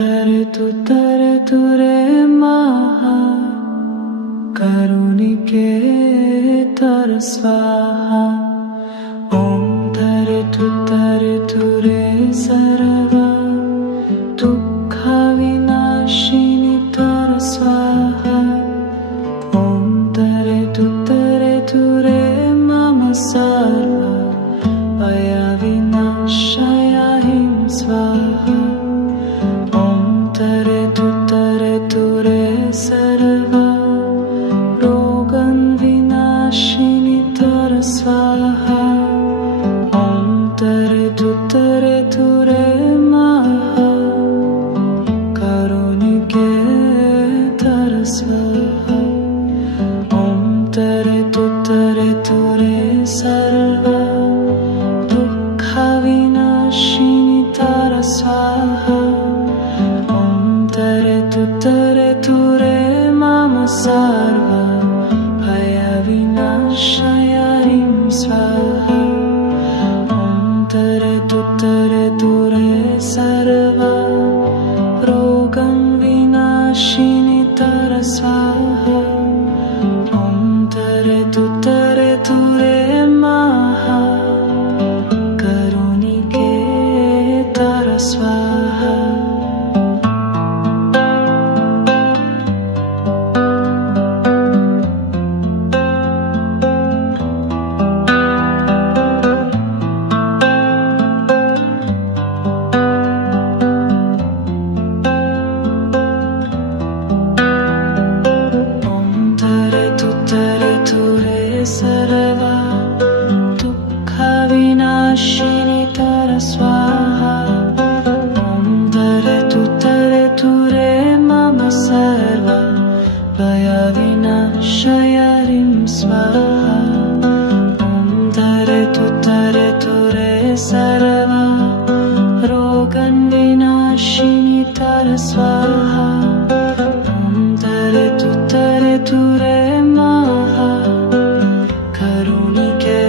तरे तुरे महा करुणिके तर स्वाहा। ॐ तरे तुरे सर्वा दुःखविनाशिनि तर स्वाहा। ॐ तरे तुरे मम सर्वा भयविनाशाय ह्रीं स्वाहा। तरे तुरे सर्वा रोगविनाशिनि तर स्वाहा। ॐ तरे तुरे महा करुणिके तर स्वाहा। ॐ तरे तुरे सर्वा दुःखविनाशिनि तर स्वाहा। तरे तुरे मम सर्वा भयविनाशाय ह्रीं स्वाहा। ॐ तरे तुरे सर्वा रोगविनाशिनि तर स्वाहा। ॐ तरे तुरे महा करुणिके तर स्वाहा। सर्वा दुःखविनाशिनि तर स्वाहा। ॐ तरे तुरे मम सर्वा भयविनाशाय ह्रीं स्वाहा। ॐ तरे तुरे सर्वा रोगविनाशिनि तर स्वाहा। ॐ तरे तुरे महा करुणिके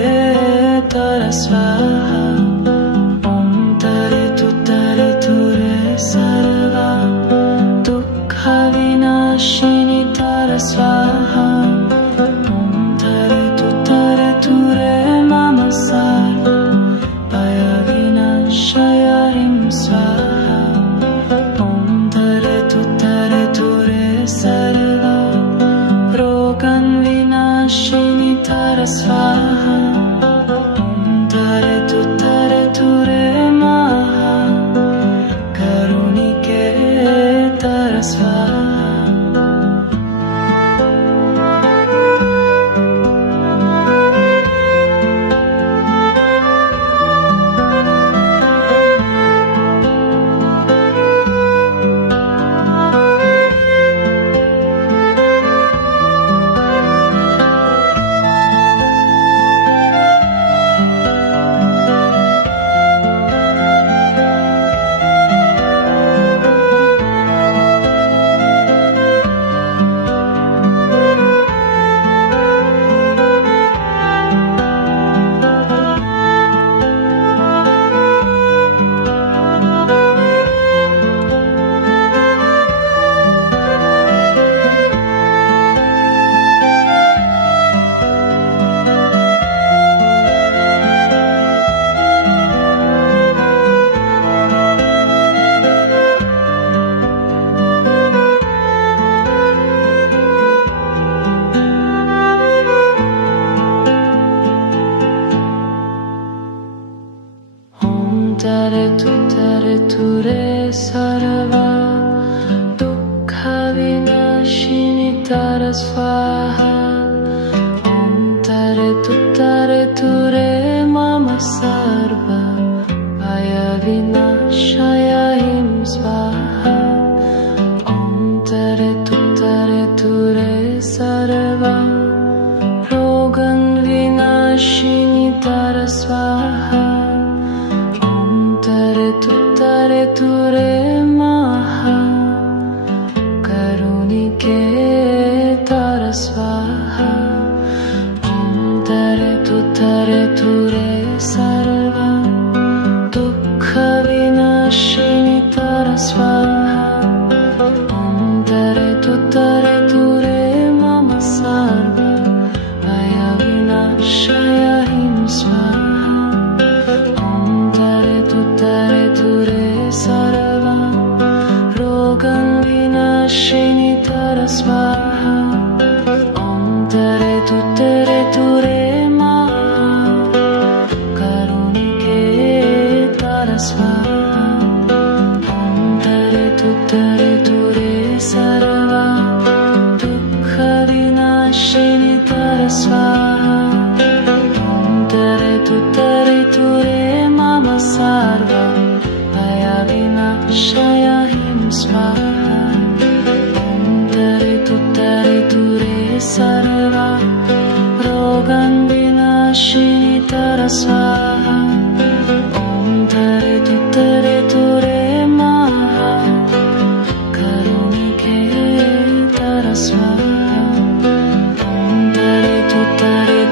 तर स्वाहा। ॐ तरे तुरे सर्वा दुःखविनाशिनि तर स्वाहा। ॐ तरे तुरे मम सर्वा भयविनाशाय ह्रीं स्वाहा। ॐ तरे तुरे सर्वा रोगविनाशिनि तर स्वाहा। ॐ तरे तुरे महा करुणिके तर स्वाहा। तरे तुरे सर्वा दुःखविनाशिनि तर स्वाहा। ॐ तरे तुरे मम सर्वा भयविनाशाय ह्रीं स्वाहा। ॐ तरे तुरे सर्वा रोगविनाशिनि तर स्वाहा। तरे तुरे महा करुणिके तर स्वाहा। Kavinaashini Tara Swaha Om Tare Ture Maha Karunike Tara Swaha Om Tare Ture Sarva Dukkha Vinashini Tara Swaha Om Tare Ture Mama Sarva Bhaya Vinashaya Him Swaha Om Tare Ture Sarva Rogan Vinashini Tara Swaha Om Tare Ture Maha Karunike Tara Swaha Om Tare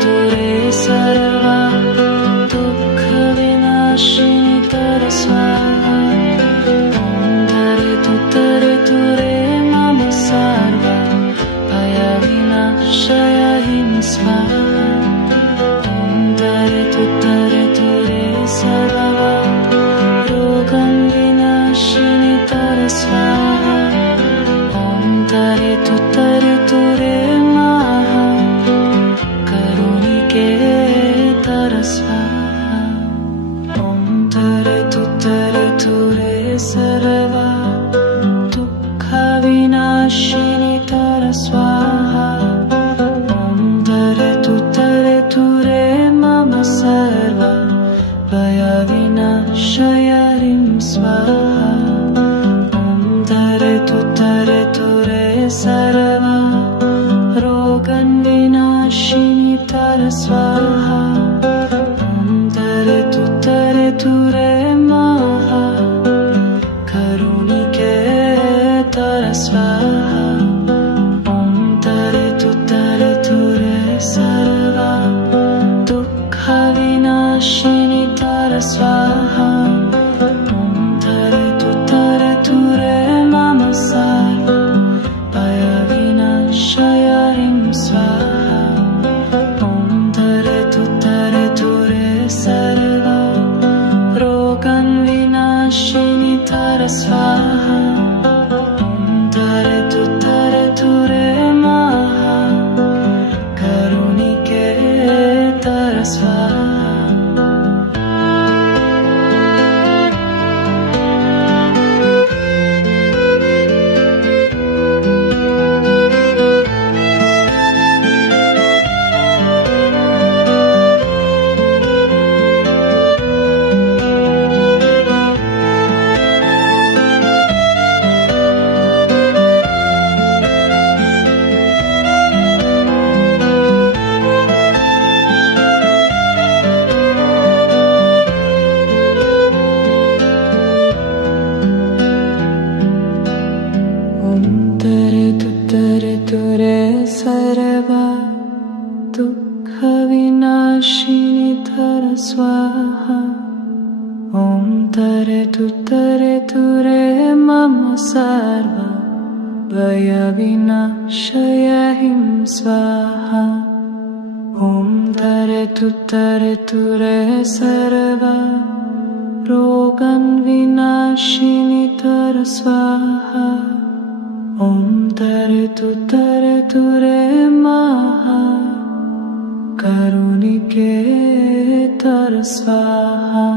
Ture Sarva Dukkha Vinashini Tara Swaha Om Tare Ture Mama Sarva Bhaya Vinashaya Him Swaha Om Tare Ture Sarva Rogan Vinashini Tara Swaha Om Tare Ture Maha Karunike Tara Swaha Om Tare Ture Sarva Dukkha Vinashini Tara Swaha Om Tare Ture Mama Sarva Bhaya Vinashaya Him Swaha Om Tare Ture Sarva Rogan Vinashini Tara Swaha Om Tare Ture Maha Karunike Tara Swaha Om Tare Ture Sarva Dukkha Vinashini Tara Swaha Om Tare Ture Mama Sarva Bhaya Vinashaya Him Swaha Om Tare Ture Sarva Rogan Vinashini Tara Swaha Om Tare Ture Maha Karunike Tara Swaha Om Tare Ture Sarva Dukkha Vinashini Tara Swaha Om Tare Ture Mama Sarva Bhaya Vinashaya Him Swaha Om Tare Ture Sarva Rogan Vinashini Tara Swaha Om Tare Ture Maha Karunike Tara Swaha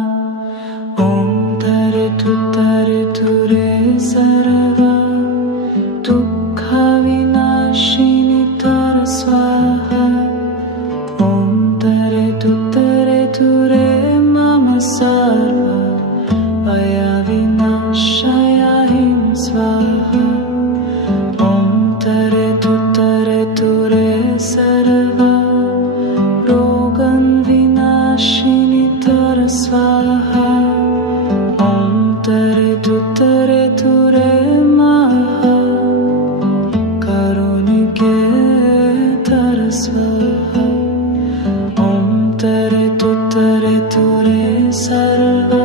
Om Tare Ture Sarva Dukkha Vinashini Tara Swaha Om Tare Ture Mama Sarva Bhaya Vinashaya Him Swaha Om Tare Ture Sarva Rogan Vinashini Tara Swaha Om Tare Ture Maha Karunike Tara Swaha Om Tare Ture Sarva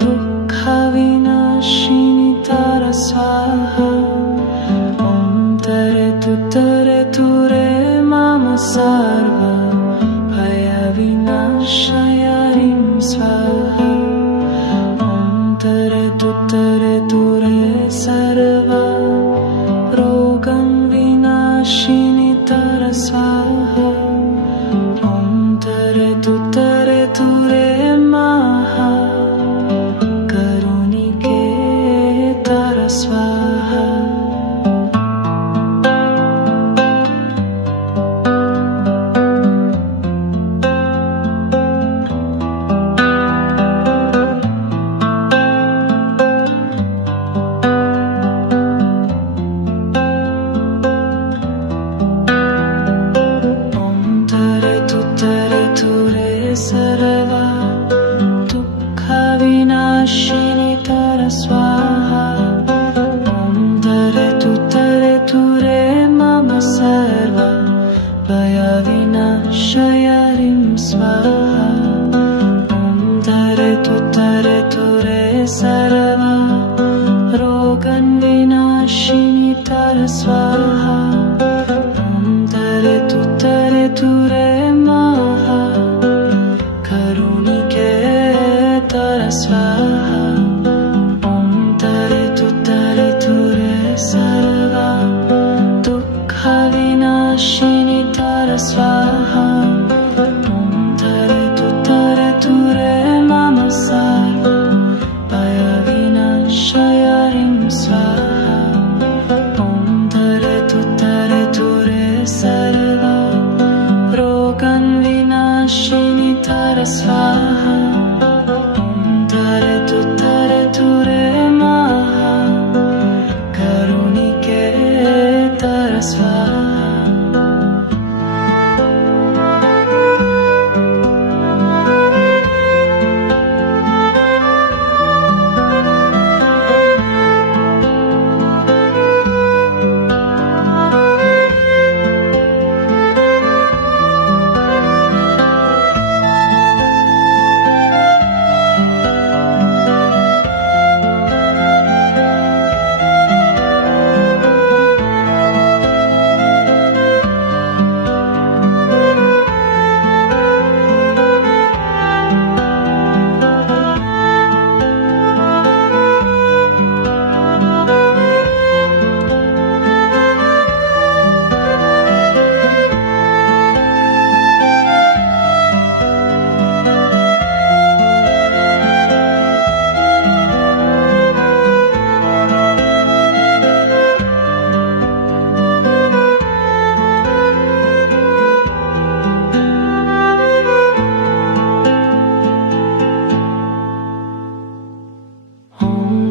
Dukkha Vinashini Tara Swaha Om Tare Ture Mama Sarva Bhaya Vinashaya Him Swaha Om Tare Ture Sarva Tara Swaha Om Tare Ture Maha Karunike Tara Swaha Sarva Dukkha Vinashini Tara Swaha Om Tare Ture Mama Sarva Bhaya Vinashayarim Swaha Om Tare Ture Sarva Rogan Vinashini Tara Swaha Om Tare Ture Maha Karunike Tara Swaha Om Tare Ture Sarva Dukkha Vinashini Tara Swaha Om Tare Ture Mama Sarva Bhaya Vinashayarim Swaha Om Tare Ture Sarva Rogan Vinashini Tara Swaha Om Tare Ture Maha Karunike Tara Swaha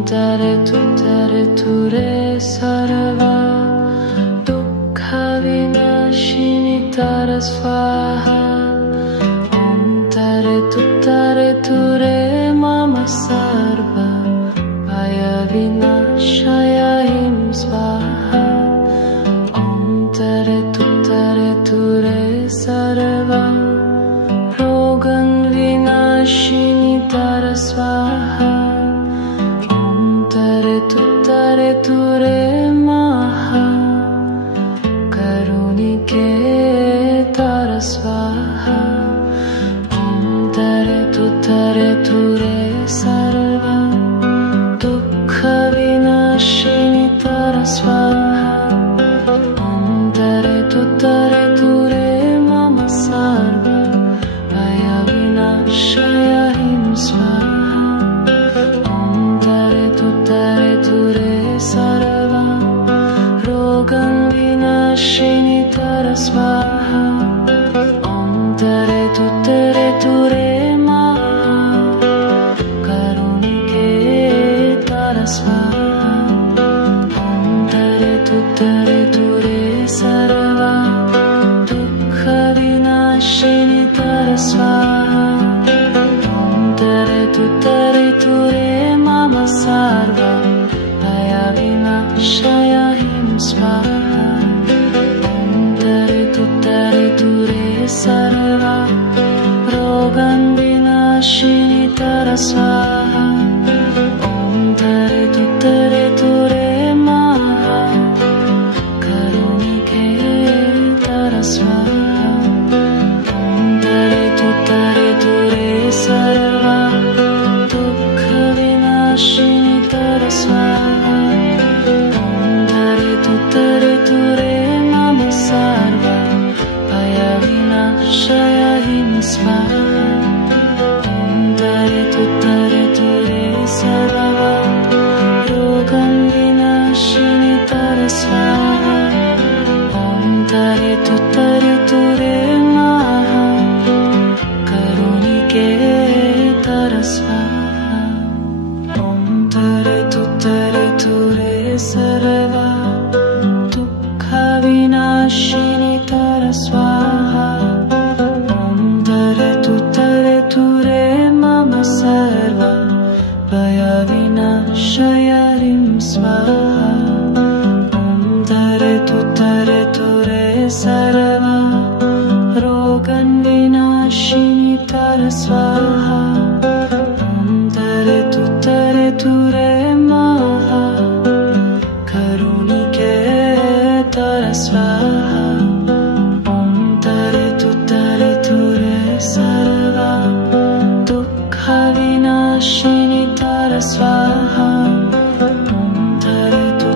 Tare Ture Sarva Dukkha Vinashini Tara Swaha Om Tare Ture Mama Sarva Bhaya Vinashayahim Swaha Om Tare Ture Sarva Rogan Vinashini Tara Swaha Tare Ture Maha Karunike Tara Swaha Om Tare Ture Sarva Dukkha Vinashini Tara Swaha Om Tare Ture Mama Sarva Bhaya Vinashayahim Swaha Om Tare Ture Sarva Rogan Vinashini Tara Swaha Om Tare Ture Maha Karunike Tara Swaha Om Tare Ture Sarva Dukkha Vinashini Tara Swaha Om Tare Ture Mama Sarva Bhaya Vinashayahim Swaha Om Tare Ture Sarva Rogan Vinashini Tara Swaha Om Tare Ture Maha Karunike Tara Swaha Om Tare Ture Sarva Dukkha Vinashini Tara Swaha Om Tare Ture सर्वा दुःखविनाशिनी तर स्वाहा ॐ तरतु रे मम सर्वा भयविनाशय ह्रीं स्वाहा ॐ तरतु रे सर्वा रोगविनाशिनी तर स्वाहा ॐ तरतु रे महा करुणिके तर स्वाहा ॐ तरतु रे सर्वा दुःखविनाशिनी तर स्वाहा ॐ तरतु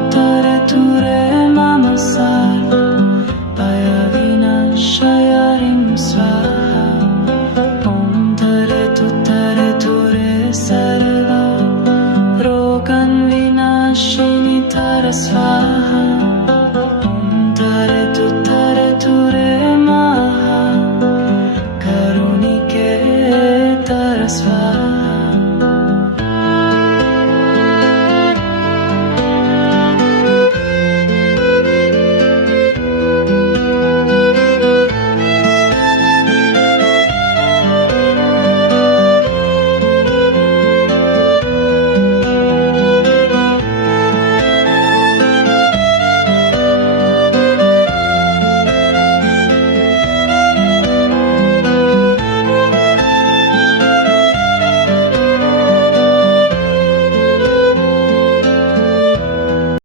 रे मम सर्वा भयविनाशय ह्रीं स्वाहा ॐ तरतु रे सर्वा रोगविनाशिनी तर स्वाहा